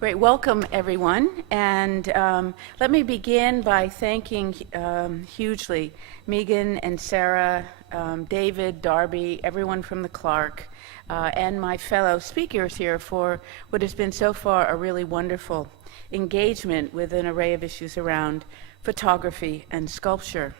Great, welcome everyone, and let me begin by thanking hugely Megan and Sarah, David, Darby, everyone from the Clark, and my fellow speakers here for what has been so far a really wonderful engagement with an array of issues around photography and sculpture.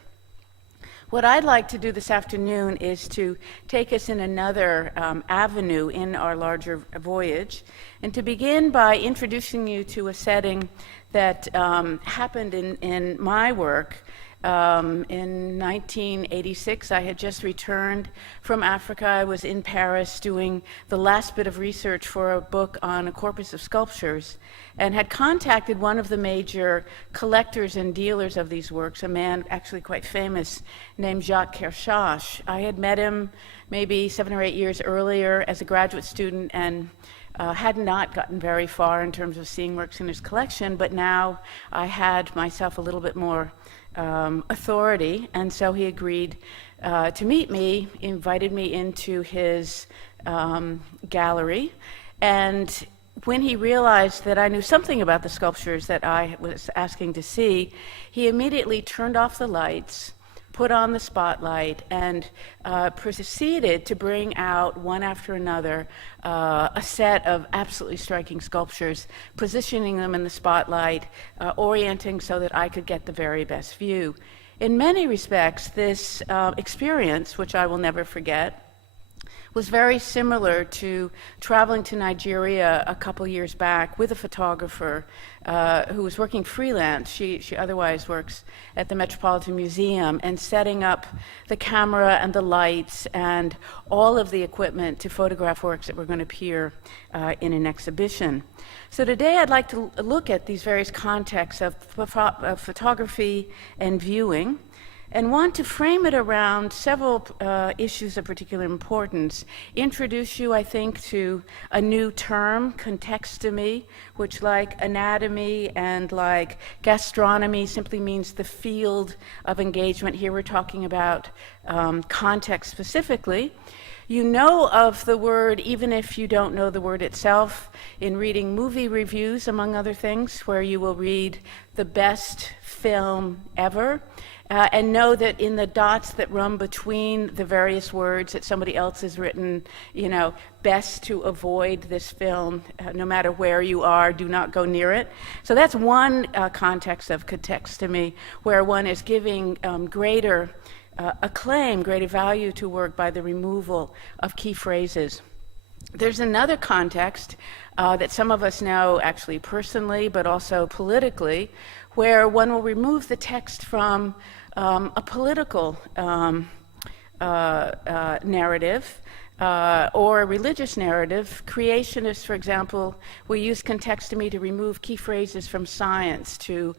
What I'd like to do this afternoon is to take us in another avenue in our larger voyage, and to begin by introducing you to a setting that happened in my work. In 1986, I had just returned from Africa. I was in Paris doing the last bit of research for a book on a corpus of sculptures, and had contacted one of the major collectors and dealers of these works, a man actually quite famous named Jacques Kershash. I had met him maybe 7 or 8 years earlier as a graduate student, and had not gotten very far in terms of seeing works in his collection, but now I had myself a little bit more authority, and so he agreed to meet me, invited me into his gallery, and when he realized that I knew something about the sculptures that I was asking to see, he immediately turned off the lights, put on the spotlight, and proceeded to bring out one after another a set of absolutely striking sculptures, positioning them in the spotlight, orienting so that I could get the very best view. In many respects, this experience, which I will never forget, was very similar to traveling to Nigeria a couple years back with a photographer who was working freelance. She otherwise works at the Metropolitan Museum, and setting up the camera and the lights and all of the equipment to photograph works that were going to appear in an exhibition. So today I'd like to look at these various contexts of photography and viewing, and want to frame it around several issues of particular importance. Introduce you, I think, to a new term, contextomy, which, like anatomy and like gastronomy, simply means the field of engagement. Here we're talking about context specifically. You know of the word, even if you don't know the word itself, in reading movie reviews, among other things, where you will read the best film ever, and know that in the dots that run between the various words that somebody else has written, best to avoid this film, no matter where you are, do not go near it. So that's one context of contextomy, where one is giving greater acclaim, greater value to work by the removal of key phrases. There's another context that some of us know actually personally, but also politically, where one will remove the text from a political narrative or a religious narrative. Creationists, for example, will use contextomy to remove key phrases from science to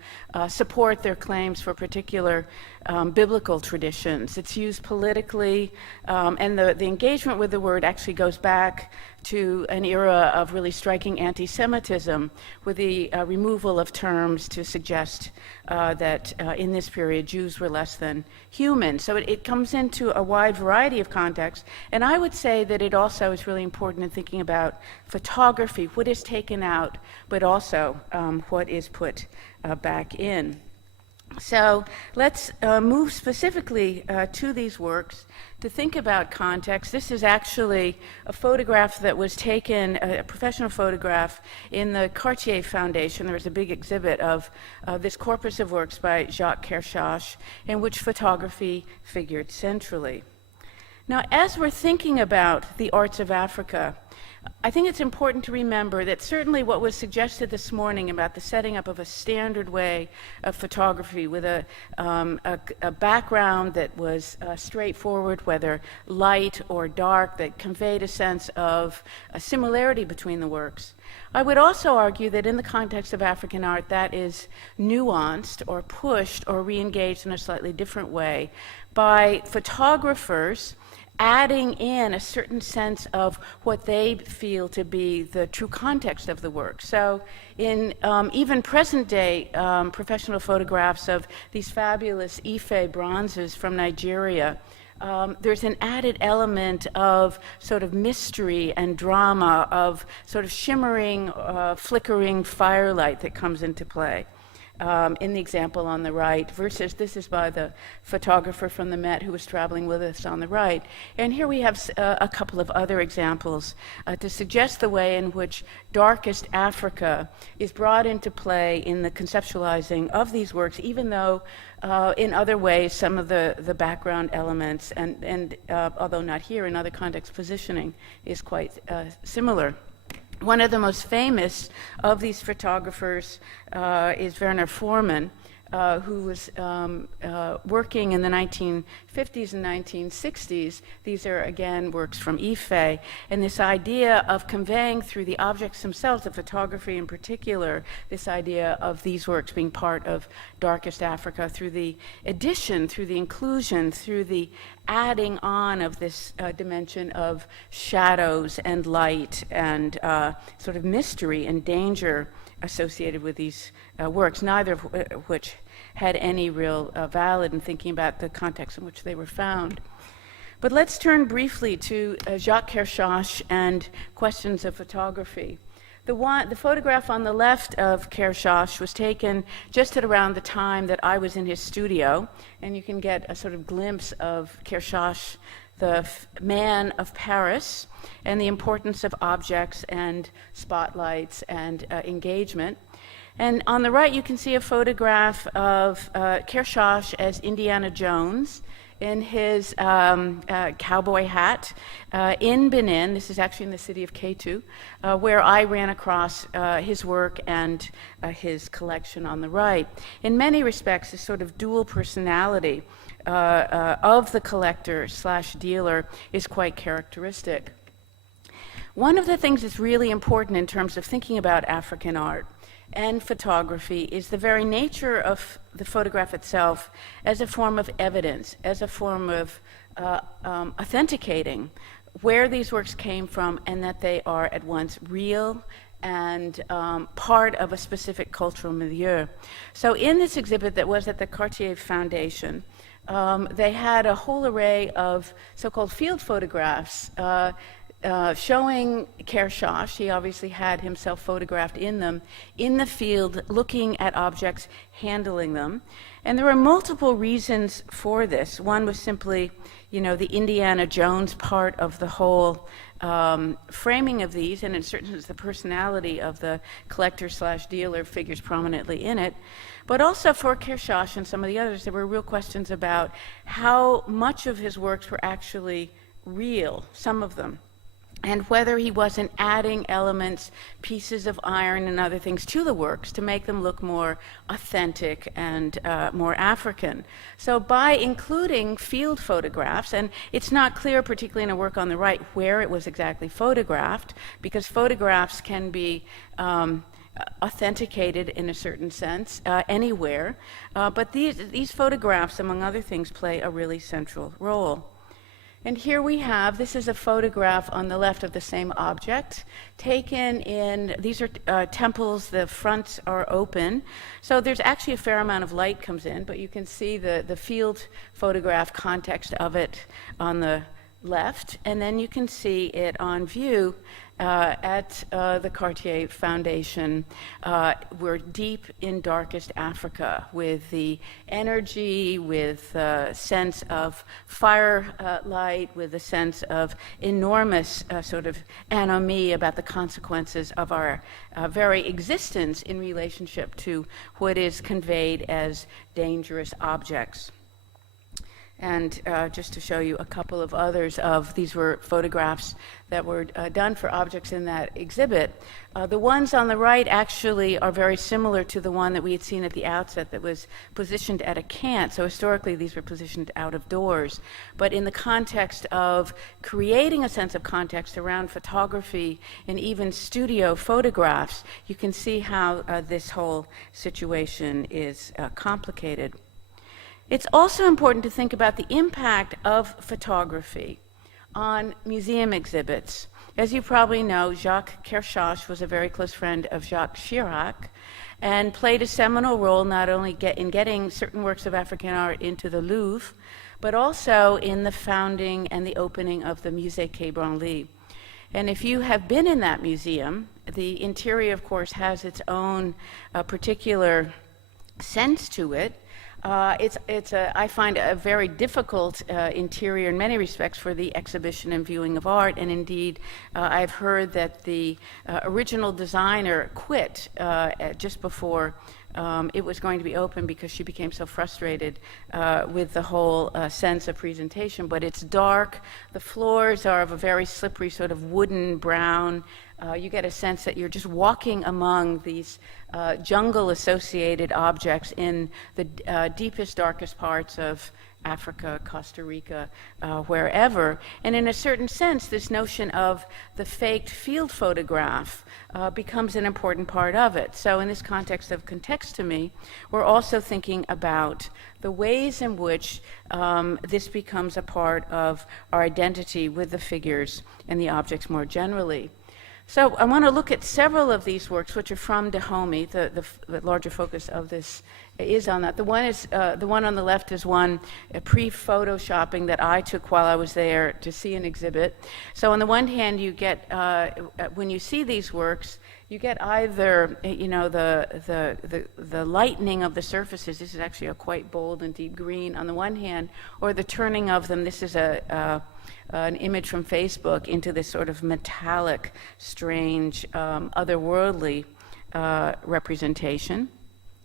support their claims for particular biblical traditions. It's used politically, and the engagement with the word actually goes back to an era of really striking anti-Semitism, with the removal of terms to suggest that in this period Jews were less than human. So it comes into a wide variety of contexts, and I would say that it also is really important in thinking about photography, what is taken out, but also what is put back in. So let's move specifically to these works to think about context. This is actually a photograph that was taken, a professional photograph, in the Cartier Foundation. There was a big exhibit of this corpus of works by Jacques Kershash, in which photography figured centrally. Now, as we're thinking about the arts of Africa, I think it's important to remember that certainly what was suggested this morning about the setting up of a standard way of photography with a background that was straightforward, whether light or dark, that conveyed a sense of a similarity between the works. I would also argue that in the context of African art, that is nuanced or pushed or re-engaged in a slightly different way by photographers adding in a certain sense of what they feel to be the true context of the work. So in even present-day professional photographs of these fabulous Ife bronzes from Nigeria, there's an added element of sort of mystery and drama, of sort of shimmering, flickering firelight that comes into play. In the example on the right, versus this is by the photographer from the Met who was traveling with us on the right. And here we have a couple of other examples to suggest the way in which darkest Africa is brought into play in the conceptualizing of these works, even though in other ways some of the background elements, and although not here, in other contexts, positioning is quite similar. One of the most famous of these photographers is Werner Foreman, who was working in the 1950s and 1960s. These are, again, works from Ife. And this idea of conveying through the objects themselves, the photography in particular, this idea of these works being part of darkest Africa through the addition, through the inclusion, through the adding on of this dimension of shadows and light and sort of mystery and danger associated with these works, neither of which had any real valid in thinking about the context in which they were found. But let's turn briefly to Jacques Kershash and questions of photography. The photograph on the left of Kershash was taken just at around the time that I was in his studio, and you can get a sort of glimpse of Kershash, the man of Paris, and the importance of objects and spotlights and engagement. And on the right, you can see a photograph of Kershash as Indiana Jones in his cowboy hat in Benin. This is actually in the city of Ketu, where I ran across his work and his collection on the right. In many respects, this sort of dual personality of the collector / dealer is quite characteristic. One of the things that's really important in terms of thinking about African art and photography is the very nature of the photograph itself as a form of evidence, as a form of authenticating where these works came from, and that they are at once real and part of a specific cultural milieu. So in this exhibit that was at the Cartier Foundation, they had a whole array of so-called field photographs showing Kershash. He obviously had himself photographed in them, in the field, looking at objects, handling them. And there were multiple reasons for this. One was simply, the Indiana Jones part of the whole framing of these, and in certain sense the personality of the collector / dealer figures prominently in it. But also for Kershash and some of the others, there were real questions about how much of his works were actually real, some of them, and whether he wasn't adding elements, pieces of iron and other things to the works to make them look more authentic and more African. So by including field photographs, and it's not clear, particularly in a work on the right, where it was exactly photographed, because photographs can be authenticated in a certain sense anywhere, but these photographs, among other things, play a really central role. And here we have, this is a photograph on the left of the same object, taken in, these are temples, the fronts are open. So there's actually a fair amount of light comes in, but you can see the field photograph context of it on the left, and then you can see it on view at the Cartier Foundation. We're deep in darkest Africa with the energy, with the sense of firelight, with the sense of enormous sort of anomie about the consequences of our very existence in relationship to what is conveyed as dangerous objects. And just to show you a couple of others of these were photographs that were done for objects in that exhibit. The ones on the right actually are very similar to the one that we had seen at the outset that was positioned at a cant. So historically these were positioned out of doors. But in the context of creating a sense of context around photography and even studio photographs, you can see how this whole situation is complicated. It's also important to think about the impact of photography on museum exhibits. As you probably know, Jacques Kershash was a very close friend of Jacques Chirac and played a seminal role not only in getting certain works of African art into the Louvre, but also in the founding and the opening of the Musée Quai Branly. And if you have been in that museum, the interior, of course, has its own particular sense to it. I find a very difficult interior in many respects for the exhibition and viewing of art, and indeed I've heard that the original designer quit just before it was going to be open because she became so frustrated with the whole sense of presentation. But it's dark, the floors are of a very slippery sort of wooden brown. You get a sense that you're just walking among these jungle-associated objects in the deepest, darkest parts of Africa, Costa Rica, wherever. And in a certain sense, this notion of the faked field photograph becomes an important part of it. So in this context of contextomy, we're also thinking about the ways in which this becomes a part of our identity with the figures and the objects more generally. So I want to look at several of these works, which are from Dahomey. The larger focus of this is on that. The one on the left is one pre-photoshopping that I took while I was there to see an exhibit. So on the one hand, you get when you see these works, you get either the lightening of the surfaces. This is actually a quite bold and deep green on the one hand, or the turning of them. This is an image from Facebook into this sort of metallic, strange, otherworldly representation.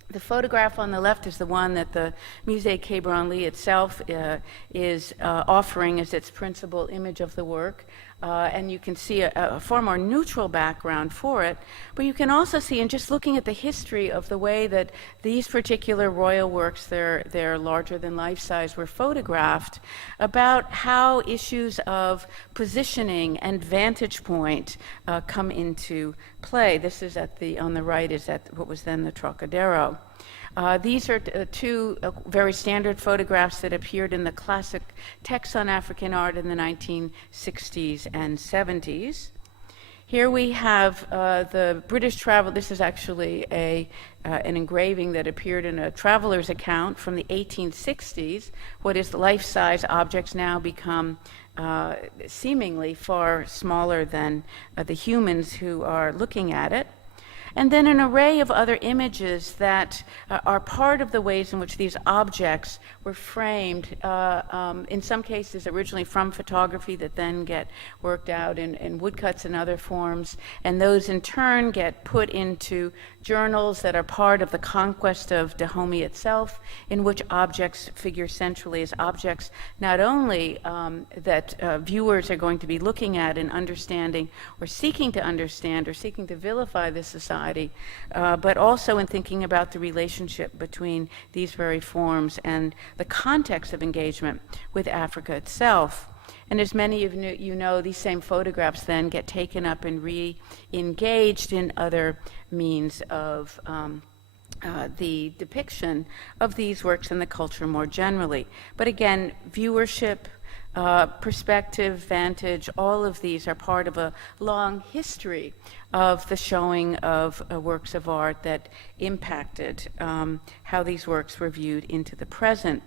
The photograph on the left is the one that the Musée Quai Branly itself is offering as its principal image of the work. And you can see a far more neutral background for it. But you can also see, in just looking at the history of the way that these particular royal works, they're larger than life size, were photographed, about how issues of positioning and vantage point come into play. This is on the right is at what was then the Trocadero. These are two very standard photographs that appeared in the classic texts on African art in the 1960s and 70s. Here we have the British travel. This is actually an engraving that appeared in a traveler's account from the 1860s. What is life-size objects now become seemingly far smaller than the humans who are looking at it. And then an array of other images that are part of the ways in which these objects were framed, in some cases originally from photography that then get worked out in woodcuts and other forms, and those in turn get put into journals that are part of the conquest of Dahomey itself, in which objects figure centrally as objects not only that viewers are going to be looking at and understanding or seeking to understand or seeking to vilify this society, but also in thinking about the relationship between these very forms and the context of engagement with Africa itself. And as many of you know, these same photographs then get taken up and re-engaged in other means of the depiction of these works and the culture more generally. But again, viewership, perspective, vantage, all of these are part of a long history of the showing of works of art that impacted how these works were viewed into the present.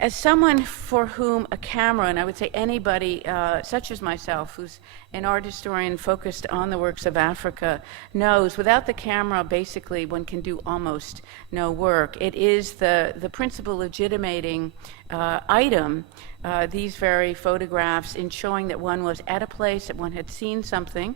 As someone for whom a camera, and I would say anybody such as myself, who's an art historian focused on the works of Africa, knows, without the camera, basically one can do almost no work. It is the principal legitimating item, these very photographs, in showing that one was at a place, that one had seen something.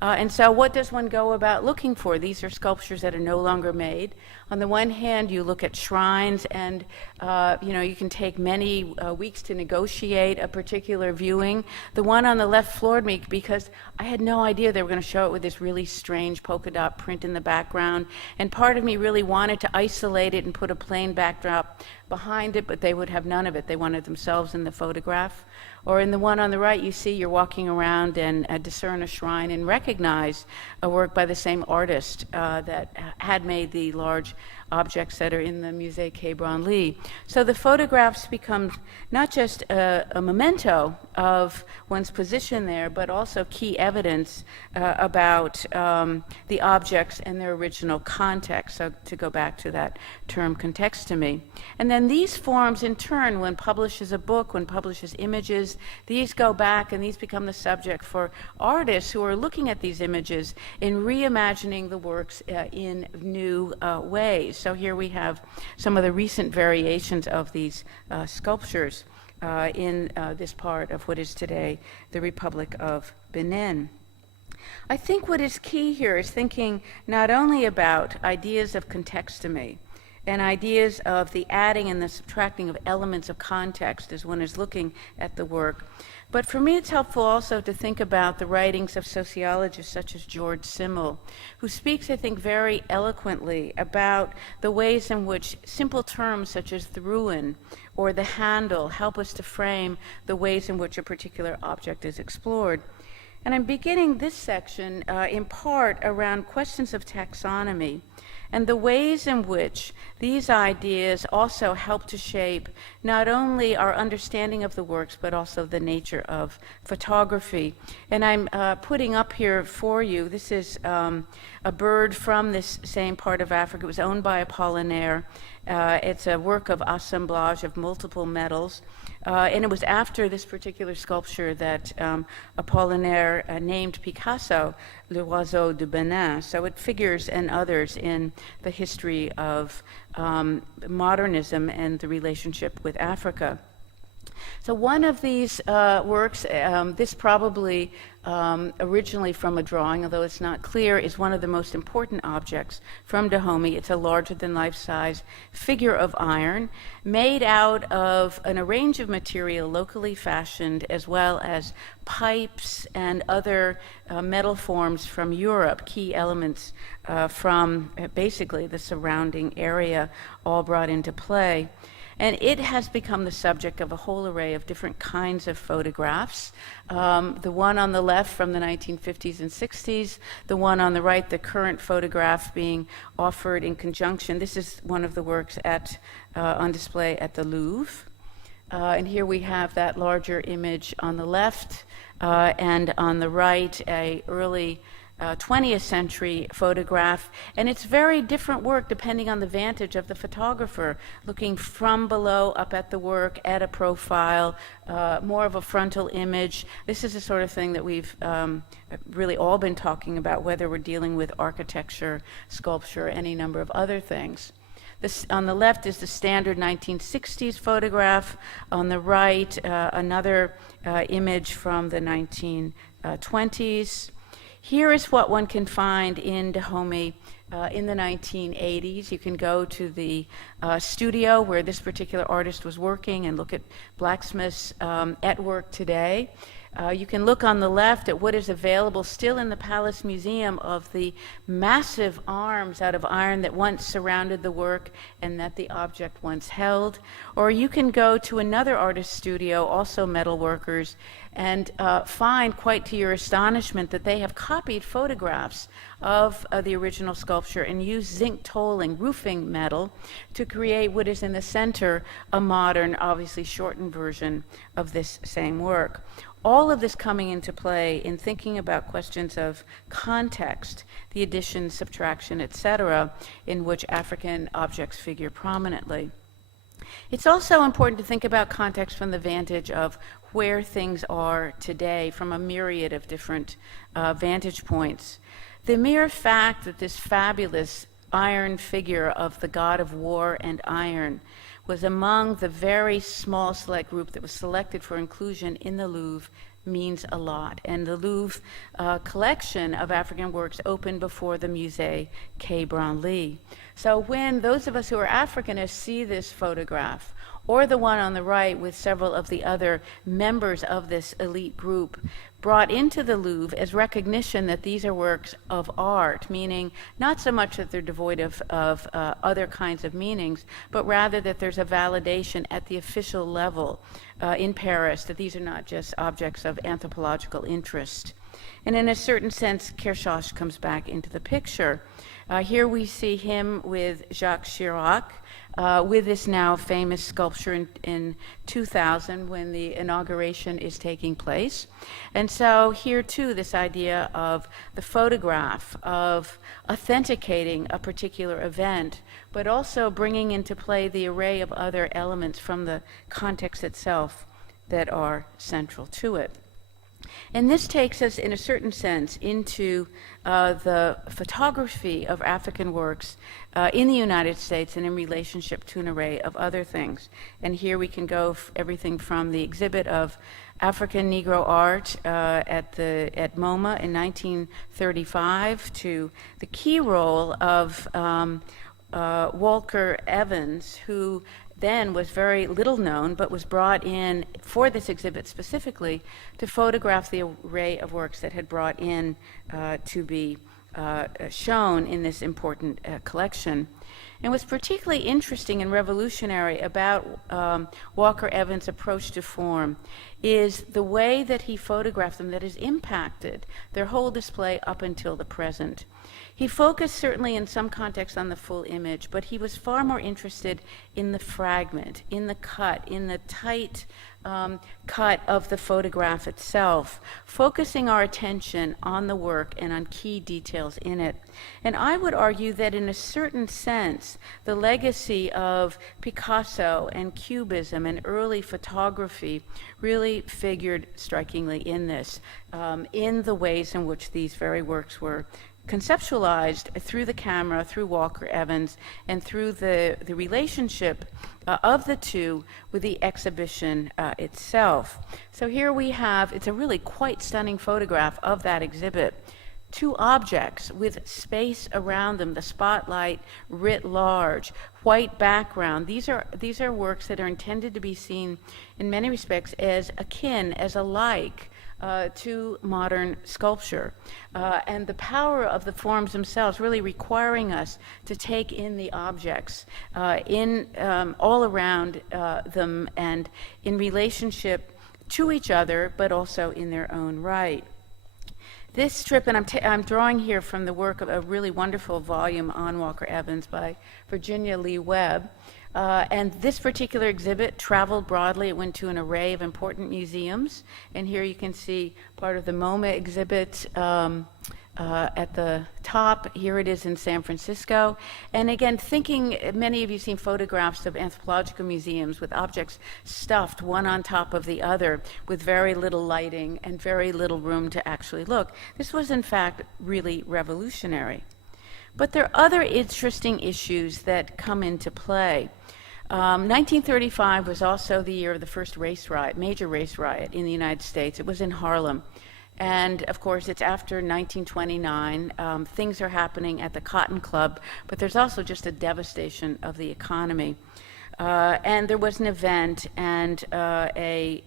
And so what does one go about looking for? These are sculptures that are no longer made. On the one hand, you look at shrines, and you can take many weeks to negotiate a particular viewing. The one on the left floored me because I had no idea they were going to show it with this really strange polka dot print in the background. And part of me really wanted to isolate it and put a plain backdrop behind it, but they would have none of it. They wanted themselves in the photograph. Or in the one on the right, you see you're walking around and discern a shrine and recognize a work by the same artist that had made the large objects that are in the Musée Quai Branly. So the photographs become not just a memento of one's position there, but also key evidence about the objects and their original context. So to go back to that term contextomy. And then these forms in turn, when publishes a book, when publishes images, these go back and these become the subject for artists who are looking at these images in reimagining the works in new ways. So here we have some of the recent variations of these sculptures in this part of what is today the Republic of Benin. I think what is key here is thinking not only about ideas of contextomy and ideas of the adding and the subtracting of elements of context as one is looking at the work, but for me it's helpful also to think about the writings of sociologists such as George Simmel, who speaks, I think, very eloquently about the ways in which simple terms such as the ruin or the handle help us to frame the ways in which a particular object is explored. And I'm beginning this section in part around questions of taxonomy and the ways in which these ideas also help to shape not only our understanding of the works, but also the nature of photography. And I'm putting up here for you, this is a bird from this same part of Africa. It was owned by Apollinaire. It's a work of assemblage of multiple metals. And it was after this particular sculpture that Apollinaire named Picasso L'Oiseau de Benin. So it figures and others in the history of modernism and the relationship with Africa. So one of these works, this probably originally from a drawing, although it's not clear, is one of the most important objects from Dahomey. It's a larger-than-life-size figure of iron made out of a range of material locally fashioned, as well as pipes and other metal forms from Europe, key elements from basically the surrounding area, all brought into play. And it has become the subject of a whole array of different kinds of photographs. The one on the left from the 1950s and 60s, the one on the right, the current photograph being offered in conjunction. This is one of the works on display at the Louvre. And here we have that larger image on the left, and on the right, a early 20th century photograph, and it's very different work depending on the vantage of the photographer, looking from below up at the work, at a profile, more of a frontal image. This is the sort of thing that we've really all been talking about, whether we're dealing with architecture, sculpture, any number of other things. This, on the left, is the standard 1960s photograph. On the right, another image from the 1920s. Here is what one can find in Dahomey in the 1980s. You can go to the studio where this particular artist was working and look at blacksmiths at work today. You can look on the left at what is available still in the Palace Museum of the massive arms out of iron that once surrounded the work and that the object once held. Or you can go to another artist's studio, also metal workers, and find, quite to your astonishment, that they have copied photographs of the original sculpture and used zinc tolling, roofing metal, to create what is in the center a modern, obviously shortened version of this same work. All of this coming into play in thinking about questions of context, the addition, subtraction, etc., in which African objects figure prominently. It's also important to think about context from the vantage of where things are today from a myriad of different vantage points. The mere fact that this fabulous iron figure of the god of war and iron was among the very small select group that was selected for inclusion in the Louvre means a lot. And the Louvre collection of African works opened before the Musée Quai Branly. So when those of us who are Africanists see this photograph, or the one on the right with several of the other members of this elite group brought into the Louvre as recognition that these are works of art, meaning not so much that they're devoid of other kinds of meanings, but rather that there's a validation at the official level in Paris that these are not just objects of anthropological interest. And in a certain sense, Kershaw comes back into the picture. Here we see him with Jacques Chirac, with this now famous sculpture in 2000 when the inauguration is taking place. And so here too, this idea of the photograph, of authenticating a particular event, but also bringing into play the array of other elements from the context itself that are central to it. And this takes us, in a certain sense, into the photography of African works in the United States and in relationship to an array of other things. And here we can go everything from the exhibit of African Negro art at MoMA in 1935 to the key role of Walker Evans, who then was very little known, but was brought in for this exhibit specifically to photograph the array of works that had brought in to be shown in this important collection. And what's particularly interesting and revolutionary about Walker Evans' approach to form is the way that he photographed them that has impacted their whole display up until the present. He focused certainly in some context on the full image, but he was far more interested in the fragment, in the cut, in the tight cut of the photograph itself, focusing our attention on the work and on key details in it. And I would argue that in a certain sense, the legacy of Picasso and Cubism and early photography really figured strikingly in this, in the ways in which these very works were conceptualized through the camera, through Walker Evans, and through the relationship of the two with the exhibition itself. So here we have, it's a really quite stunning photograph of that exhibit. Two objects with space around them, the spotlight writ large, white background. These are works that are intended to be seen in many respects as akin, as alike, to modern sculpture. And the power of the forms themselves really requiring us to take in the objects all around them and in relationship to each other, but also in their own right. This strip, and I'm drawing here from the work of a really wonderful volume on Walker Evans by Virginia Lee Webb. And this particular exhibit traveled broadly. It went to an array of important museums. And here you can see part of the MoMA exhibit at the top. Here it is in San Francisco. And again, thinking, many of you have seen photographs of anthropological museums with objects stuffed one on top of the other with very little lighting and very little room to actually look. This was, in fact, really revolutionary. But there are other interesting issues that come into play. 1935 was also the year of the first race riot, major race riot in the United States. It was in Harlem. And of course, it's after 1929. Things are happening at the Cotton Club, but there's also just a devastation of the economy. And there was an event and a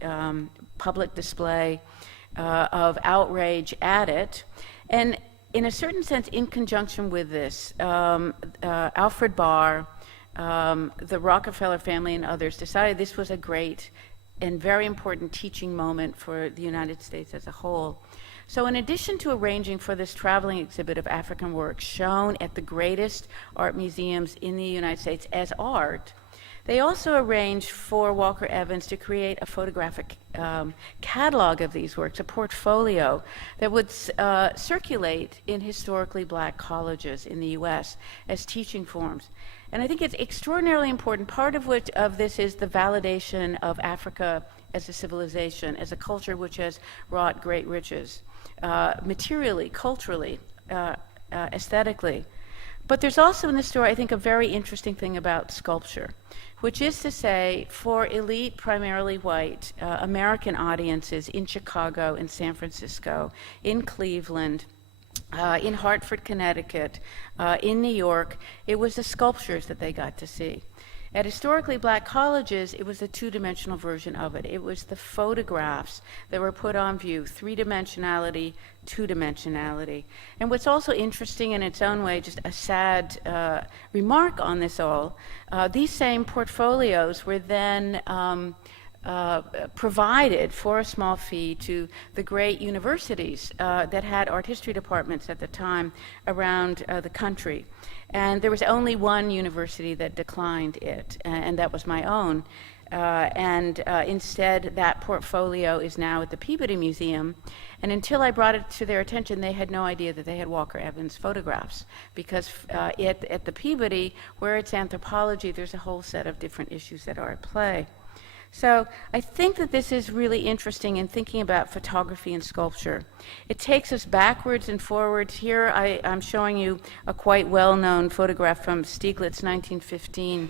public display of outrage at it. And in a certain sense, in conjunction with this, Alfred Barr, the Rockefeller family and others decided this was a great and very important teaching moment for the United States as a whole. So in addition to arranging for this traveling exhibit of African works shown at the greatest art museums in the United States as art, they also arranged for Walker Evans to create a photographic catalog of these works, a portfolio that would circulate in historically black colleges in the U.S. as teaching forms. And I think it's extraordinarily important, part of this is the validation of Africa as a civilization, as a culture which has wrought great riches, materially, culturally, aesthetically. But there's also in the story, I think, a very interesting thing about sculpture, which is to say, for elite, primarily white, American audiences in Chicago, in San Francisco, in Cleveland, in Hartford, Connecticut, in New York. It was the sculptures that they got to see. At historically black colleges, it was a two-dimensional version of it. It was the photographs that were put on view, three-dimensionality, two-dimensionality. And what's also interesting in its own way, just a sad remark on this all, these same portfolios were then provided for a small fee to the great universities that had art history departments at the time around the country. And there was only one university that declined it, and that was my own. Instead, that portfolio is now at the Peabody Museum. And until I brought it to their attention, they had no idea that they had Walker Evans photographs, because at the Peabody, where it's anthropology, there's a whole set of different issues that are at play. So I think that this is really interesting in thinking about photography and sculpture. It takes us backwards and forwards. Here I'm showing you a quite well-known photograph from Stieglitz, 1915.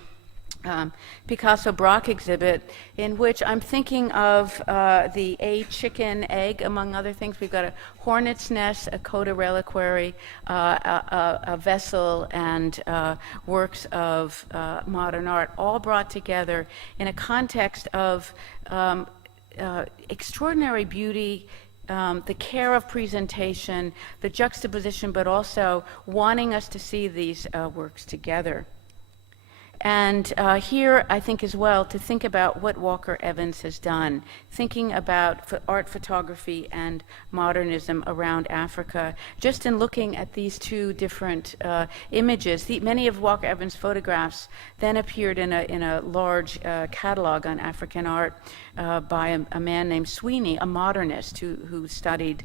Picasso Brock exhibit, in which I'm thinking of the A chicken egg, among other things. We've got a hornet's nest, a coda reliquary, a vessel, and works of modern art, all brought together in a context of extraordinary beauty, the care of presentation, the juxtaposition, but also wanting us to see these works together. And here, I think as well, to think about what Walker Evans has done, thinking about art photography and modernism around Africa, just in looking at these two different images. Many of Walker Evans' photographs then appeared in a large catalog on African art by a man named Sweeney, a modernist who studied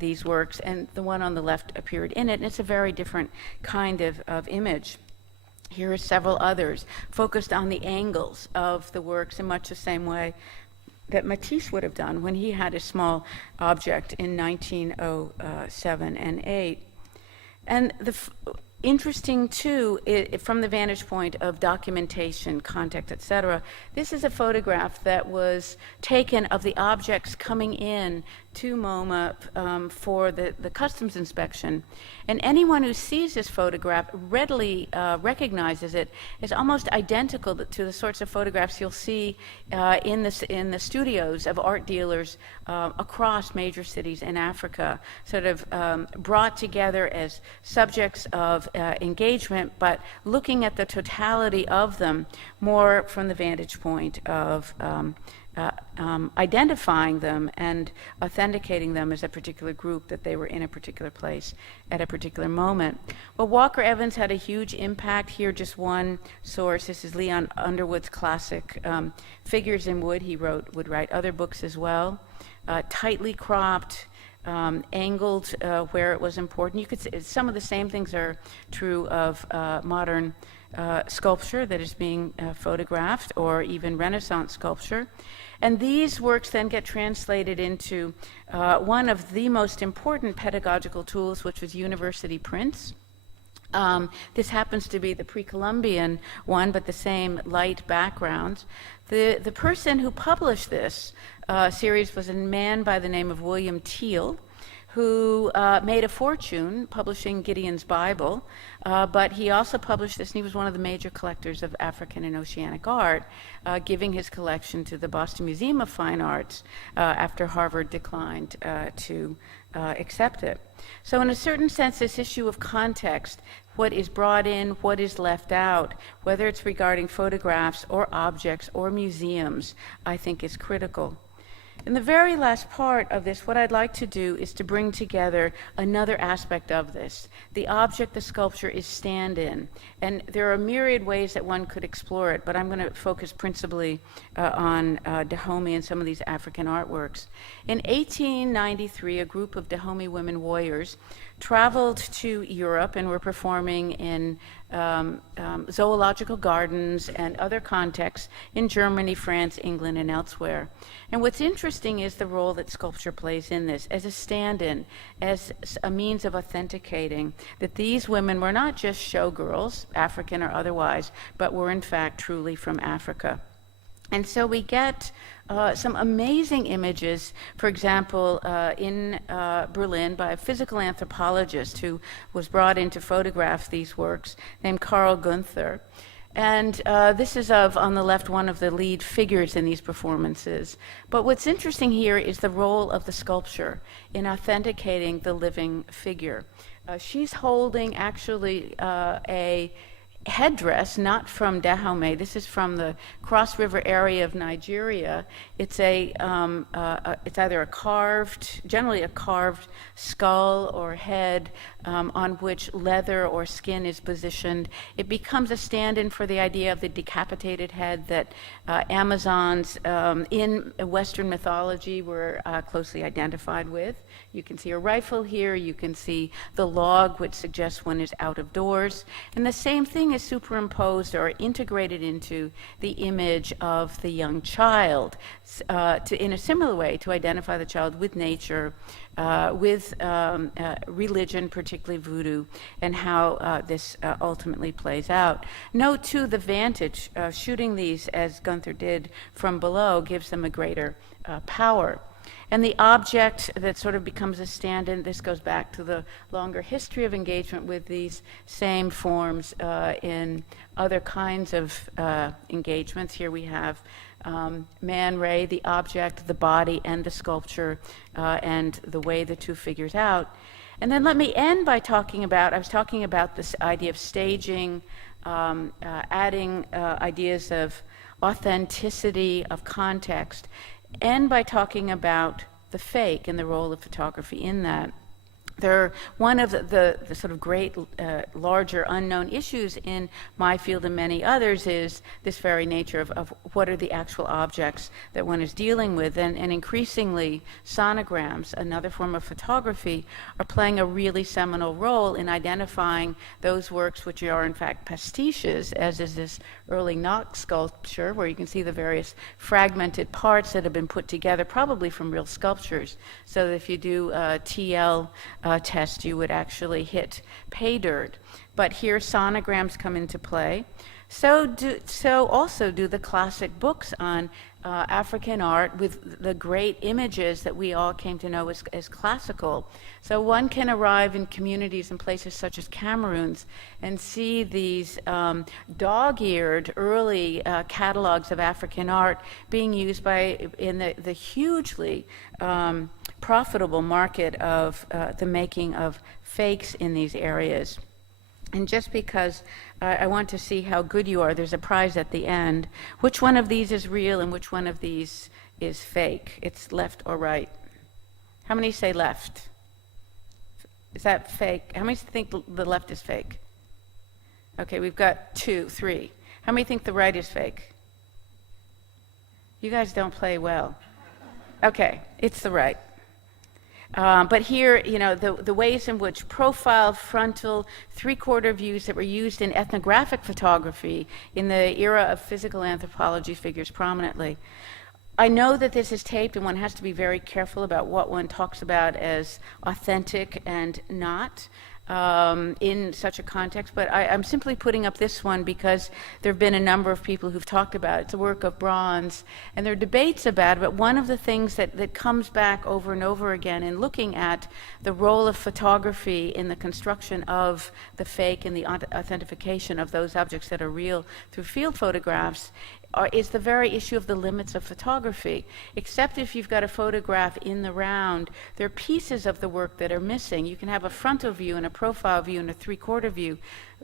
these works, and the one on the left appeared in it, and it's a very different kind of image. Here are several others focused on the angles of the works in much the same way that Matisse would have done when he had a small object in 1907 and 8. And interesting too, from the vantage point of documentation, context, etc., this is a photograph that was taken of the objects coming in to MoMA for the customs inspection. And anyone who sees this photograph readily recognizes it as almost identical to the sorts of photographs you'll see in the studios of art dealers across major cities in Africa, sort of brought together as subjects of engagement, but looking at the totality of them more from the vantage point of identifying them and authenticating them as a particular group, that they were in a particular place at a particular moment. Well, Walker Evans had a huge impact. Here, just one source. This is Leon Underwood's classic Figures in Wood. He would write other books as well. Tightly cropped, angled where it was important. You could see some of the same things are true of modern sculpture that is being photographed, or even Renaissance sculpture. And these works then get translated into one of the most important pedagogical tools, which was university prints. This happens to be the pre-Columbian one, but the same light background. The person who published this series was a man by the name of William Teal, who made a fortune publishing Gideon's Bible, but he also published this, and he was one of the major collectors of African and Oceanic art, giving his collection to the Boston Museum of Fine Arts after Harvard declined to accept it. So in a certain sense, this issue of context, what is brought in, what is left out, whether it's regarding photographs or objects or museums, I think is critical. In the very last part of this, what I'd like to do is to bring together another aspect of this. The object, the sculpture, is stand-in. And there are myriad ways that one could explore it, but I'm going to focus principally on Dahomey and some of these African artworks. In 1893, a group of Dahomey women warriors traveled to Europe and were performing in zoological gardens and other contexts in Germany, France, England, and elsewhere. And what's interesting is the role that sculpture plays in this as a stand-in, as a means of authenticating that these women were not just showgirls, African or otherwise, but were in fact truly from Africa. And so we get some amazing images, for example, in Berlin by a physical anthropologist who was brought in to photograph these works, named Karl Gunther. And this is on the left, one of the lead figures in these performances. But what's interesting here is the role of the sculpture in authenticating the living figure. She's holding actually a headdress, not from Dahomey. This is from the Cross River area of Nigeria. It's it's either generally a carved skull or head on which leather or skin is positioned. It becomes a stand-in for the idea of the decapitated head that Amazons in Western mythology were closely identified with. You can see a rifle here. You can see the log, which suggests one is out of doors. And the same thing is superimposed or integrated into the image of the young child in a similar way to identify the child with nature, with religion, particularly voodoo, and how this ultimately plays out. Note, too, the vantage. Shooting these, as Gunther did, from below gives them a greater power. And the object that sort of becomes a stand-in, this goes back to the longer history of engagement with these same forms in other kinds of engagements. Here we have Man Ray, the object, the body, and the sculpture, and the way the two figures out. And then let me end by I was talking about this idea of staging, adding ideas of authenticity, of context, end by talking about the fake and the role of photography in that. One of the sort of great, larger unknown issues in my field and many others is this very nature of what are the actual objects that one is dealing with. And increasingly, sonograms, another form of photography, are playing a really seminal role in identifying those works which are in fact pastiches, as is this early Knox sculpture, where you can see the various fragmented parts that have been put together, probably from real sculptures. So that if you do TL test, you would actually hit pay dirt. But here sonograms come into play. So also do the classic books on African art with the great images that we all came to know as classical. So one can arrive in communities and places such as Cameroon's and see these dog-eared early catalogs of African art being used in the hugely profitable market of the making of fakes in these areas. And just because I want to see how good you are, there's a prize at the end. Which one of these is real and which one of these is fake? It's left or right? How many say left? Is that fake? How many think the left is fake? Okay, we've got 2, 3. How many think the right is fake? You guys don't play well. Okay, it's the right. But here, the ways in which profile, frontal, three-quarter views that were used in ethnographic photography in the era of physical anthropology figures prominently. I know that this is taped and one has to be very careful about what one talks about as authentic and not in such a context, but I'm simply putting up this one because there have been a number of people who've talked about it. It's a work of bronze, and there are debates about it, but one of the things that comes back over and over again in looking at the role of photography in the construction of the fake and the authentication of those objects that are real through field photographs is the very issue of the limits of photography. Except if you've got a photograph in the round, there are pieces of the work that are missing. You can have a frontal view and a profile view and a three-quarter view,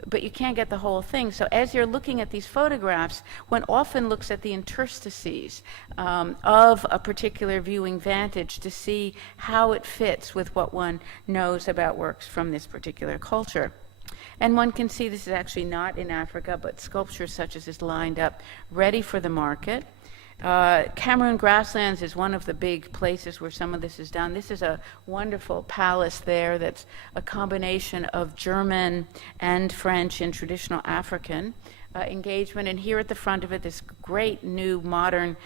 but you can't get the whole thing. So as you're looking at these photographs, one often looks at the interstices of a particular viewing vantage to see how it fits with what one knows about works from this particular culture. And one can see this is actually not in Africa, but sculpture such as is lined up, ready for the market. Cameroon Grasslands is one of the big places where some of this is done. This is a wonderful palace there that's a combination of German and French and traditional African. engagement. And here at the front of it, this great new modern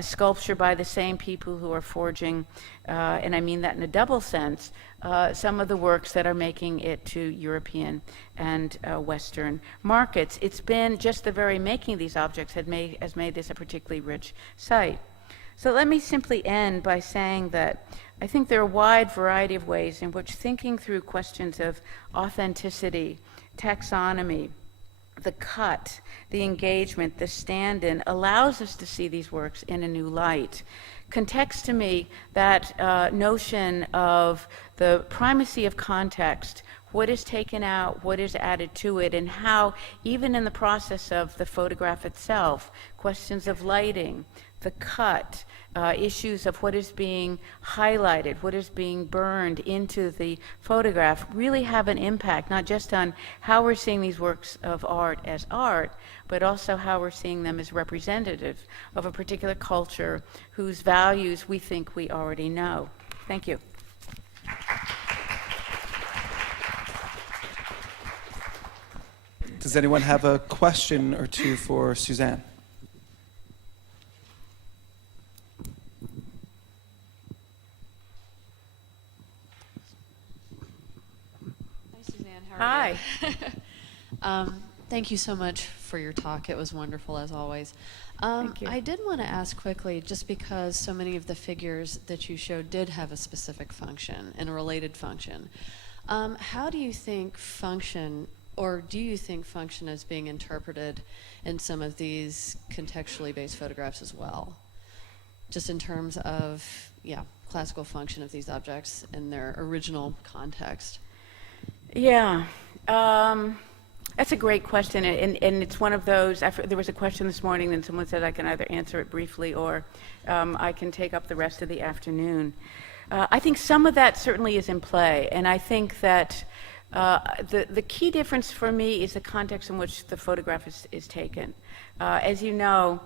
sculpture by the same people who are forging, and I mean that in a double sense, some of the works that are making it to European and Western markets. It's been just the very making of these objects has made this a particularly rich site. So let me simply end by saying that I think there are a wide variety of ways in which thinking through questions of authenticity, taxonomy, the cut, the engagement, the stand-in allows us to see these works in a new light. Context to me, that notion of the primacy of context, what is taken out, what is added to it, and how even in the process of the photograph itself, questions of lighting, the cut, issues of what is being highlighted, what is being burned into the photograph really have an impact, not just on how we're seeing these works of art as art, but also how we're seeing them as representative of a particular culture whose values we think we already know. Thank you. Does anyone have a question or two for Suzanne? Hi. Thank you so much for your talk. It was wonderful, as always. Thank you. I did want to ask quickly, just because so many of the figures that you showed did have a specific function and a related function, how do you think function, or do you think function is being interpreted in some of these contextually based photographs as well? Just in terms of, classical function of these objects in their original context. Yeah, that's a great question, and it's one of those. There was a question this morning, and someone said I can either answer it briefly or I can take up the rest of the afternoon. I think some of that certainly is in play, and I think that the key difference for me is the context in which the photograph is taken. As you know,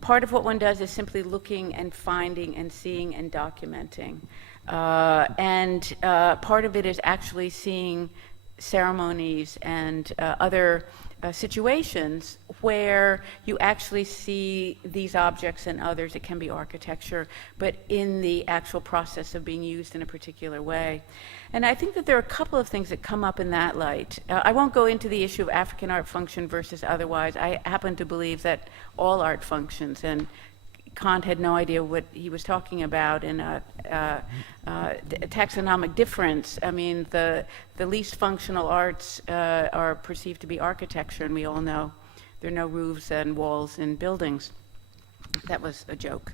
part of what one does is simply looking and finding and seeing and documenting. And part of it is actually seeing ceremonies and other situations where you actually see these objects and others. It can be architecture, but in the actual process of being used in a particular way. And I think that there are a couple of things that come up in that light. I won't go into the issue of African art function versus otherwise. I happen to believe that all art functions, and Kant had no idea what he was talking about in a taxonomic difference. I mean, the least functional arts are perceived to be architecture, and we all know there are no roofs and walls in buildings. That was a joke.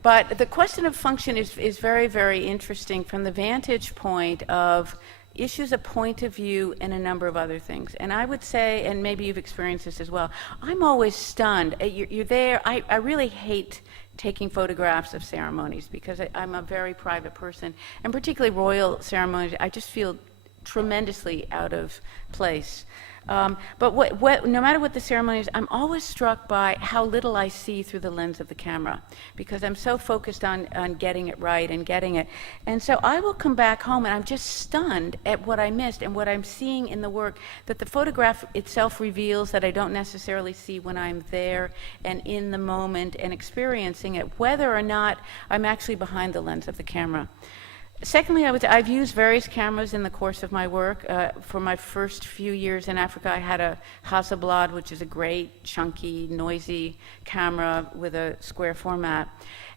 But the question of function is very, very interesting from the vantage point of issues a point of view and a number of other things. And I would say, and maybe you've experienced this as well, I'm always stunned. You're there. I really hate taking photographs of ceremonies because I'm a very private person, and particularly royal ceremonies, I just feel tremendously out of place. But no matter what the ceremony is, I'm always struck by how little I see through the lens of the camera, because I'm so focused on getting it right and getting it. And so I will come back home and I'm just stunned at what I missed and what I'm seeing in the work that the photograph itself reveals that I don't necessarily see when I'm there and in the moment and experiencing it, whether or not I'm actually behind the lens of the camera. Secondly, I've used various cameras in the course of my work. For my first few years in Africa, I had a Hasselblad, which is a great, chunky, noisy camera with a square format.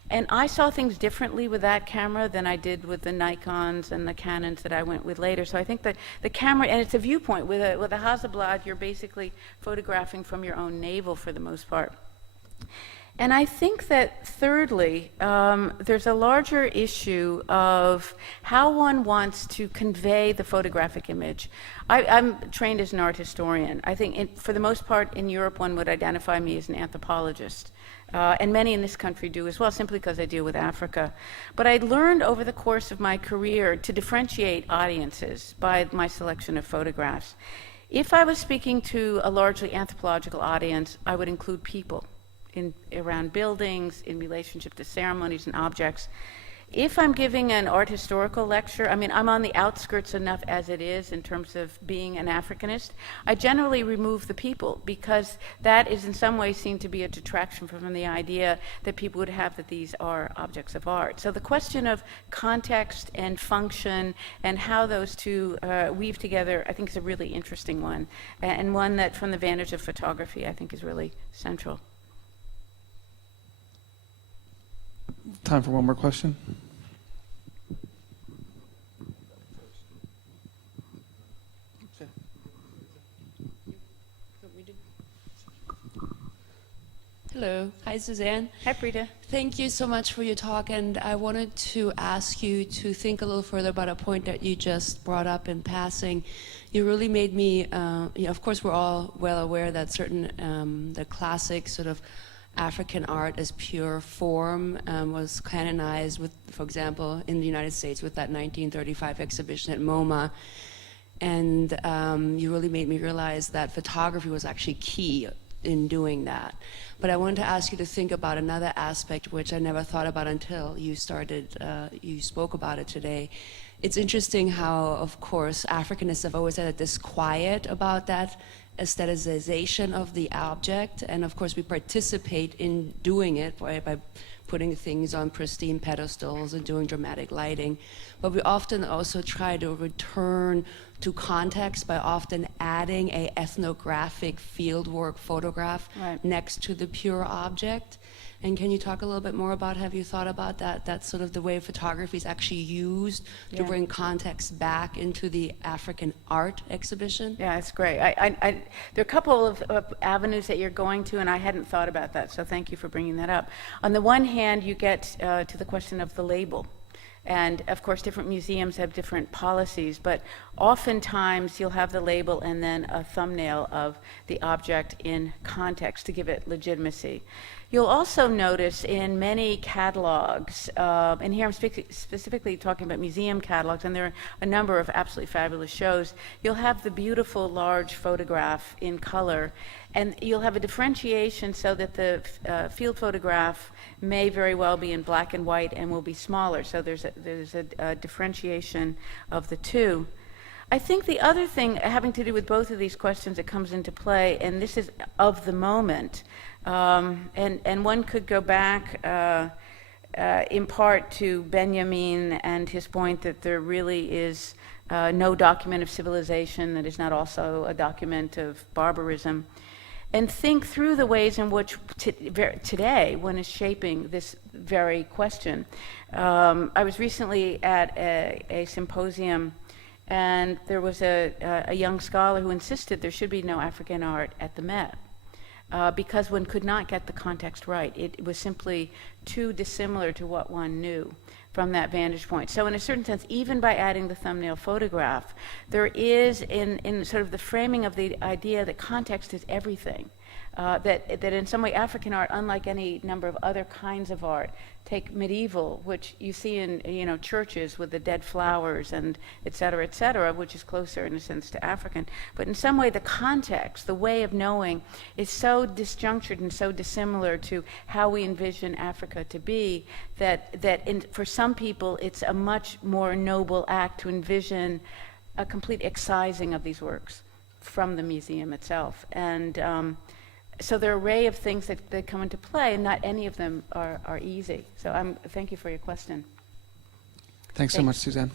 And I saw things differently with that camera than I did with the Nikons and the Canons that I went with later. So I think that the camera, and it's a viewpoint. With a Hasselblad, you're basically photographing from your own navel for the most part. And I think that thirdly, there's a larger issue of how one wants to convey the photographic image. I'm trained as an art historian. I think for the most part in Europe one would identify me as an anthropologist. And many in this country do as well, simply because I deal with Africa. But I learned over the course of my career to differentiate audiences by my selection of photographs. If I was speaking to a largely anthropological audience, I would include people around buildings, in relationship to ceremonies and objects. if I'm giving an art historical lecture, I mean, I'm on the outskirts enough as it is in terms of being an Africanist. I generally remove the people because that is in some ways seen to be a detraction from the idea that people would have that these are objects of art. So the question of context and function and how those two weave together, I think is a really interesting one, and one that from the vantage of photography, I think is really central. Time for one more question. Hello. Hi, Suzanne. Hi, Brita. Thank you so much for your talk, and I wanted to ask you to think a little further about a point that you just brought up in passing. You really made me, of course, we're all well aware that certain, the classic sort of African art as pure form was canonized with, for example, in the United States with that 1935 exhibition at MoMA. And you really made me realize that photography was actually key in doing that. But I wanted to ask you to think about another aspect which I never thought about until you spoke about it today. It's interesting how, of course, Africanists have always had this quiet about that aestheticization of the object, and of course we participate in doing it by putting things on pristine pedestals and doing dramatic lighting. But we often also try to return to context by often adding a ethnographic fieldwork photograph next to the pure object. And can you talk a little bit more about, have you thought about that? That's sort of the way photography is actually used to bring context back into the African art exhibition? Yeah, it's great. There are a couple of avenues that you're going to, and I hadn't thought about that, so thank you for bringing that up. On the one hand, you get to the question of the label. And of course, different museums have different policies, but oftentimes you'll have the label and then a thumbnail of the object in context to give it legitimacy. You'll also notice in many catalogs, and here I'm specifically talking about museum catalogs, and there are a number of absolutely fabulous shows, you'll have the beautiful large photograph in color, and you'll have a differentiation so that the field photograph may very well be in black and white and will be smaller. So there's a differentiation of the two. I think the other thing having to do with both of these questions that comes into play, and this is of the moment, and one could go back in part to Benjamin and his point that there really is no document of civilization that is not also a document of barbarism, and think through the ways in which today one is shaping this very question. I was recently at a symposium, and there was a young scholar who insisted there should be no African art at the Met because one could not get the context right. It was simply too dissimilar to what one knew from that vantage point. So in a certain sense, even by adding the thumbnail photograph, there is in sort of the framing of the idea that context is everything. That in some way African art, unlike any number of other kinds of art, take medieval, which you see in churches with the dead flowers and et cetera, which is closer in a sense to African. But in some way the context, the way of knowing, is so disjunctured and so dissimilar to how we envision Africa to be that for some people it's a much more noble act to envision a complete excising of these works from the museum itself. And so there are an array of things that come into play, and not any of them are easy. So thank you for your question. Thanks so much, Suzanne.